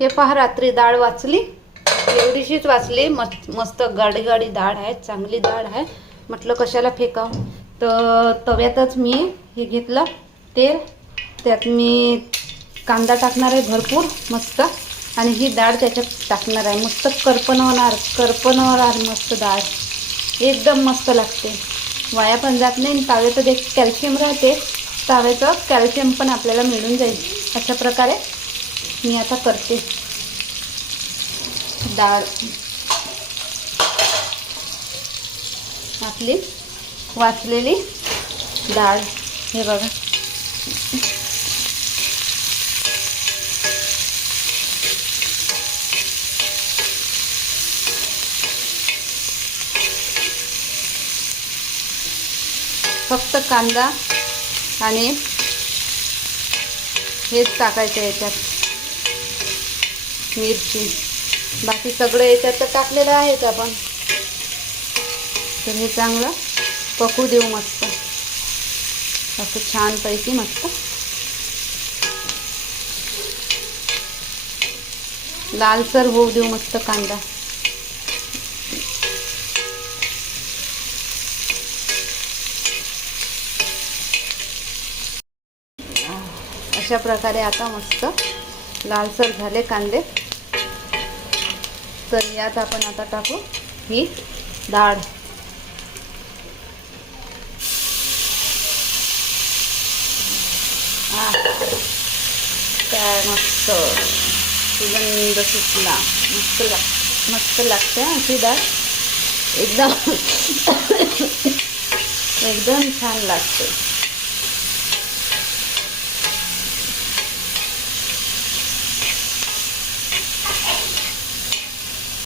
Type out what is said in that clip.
हे पहा, रात्री डाळ वाचली, एवढीशीच वाचली. मस्त गाडी गाडी डाळ आहे, चांगली डाळ आहे. म्हटलं कशाला फेकावं, तर तव्यातच मी हे घेतलं तेल, त्यात मी कांदा टाकणार आहे भरपूर मस्त, आणि ही डाळ त्याच्यात टाकणार आहे. मस्त करपणवणार मस्त डाळ, एकदम मस्त लागते, वाया पण जात नाही. ताव्याचं एक कॅल्शियम राहते, ताव्याचं कॅल्शियम पण आपल्याला मिळून जाईल. अशा प्रकारे मी आता करते डाळ. आपली वाचलेली डाळ हे बघा, फक्त कांदा आणि हेच टाकायचं याच्यात, मिरची, बाकी सगळं याच्यात तर टाकलेलं आहेच आपण. तर हे चांगलं पकू देऊ मस्त, असं छानपैकी मस्त लालसर होऊ देऊ मस्त कांदा. अशा प्रकारे आता मस्त लालसर झाले कांदे. तर यात आपण आता टाकू ही डाळ. काय मस्त सुगंध सुटला, मस्त लागते अशी डाळ, एकदम एकदम छान लागते.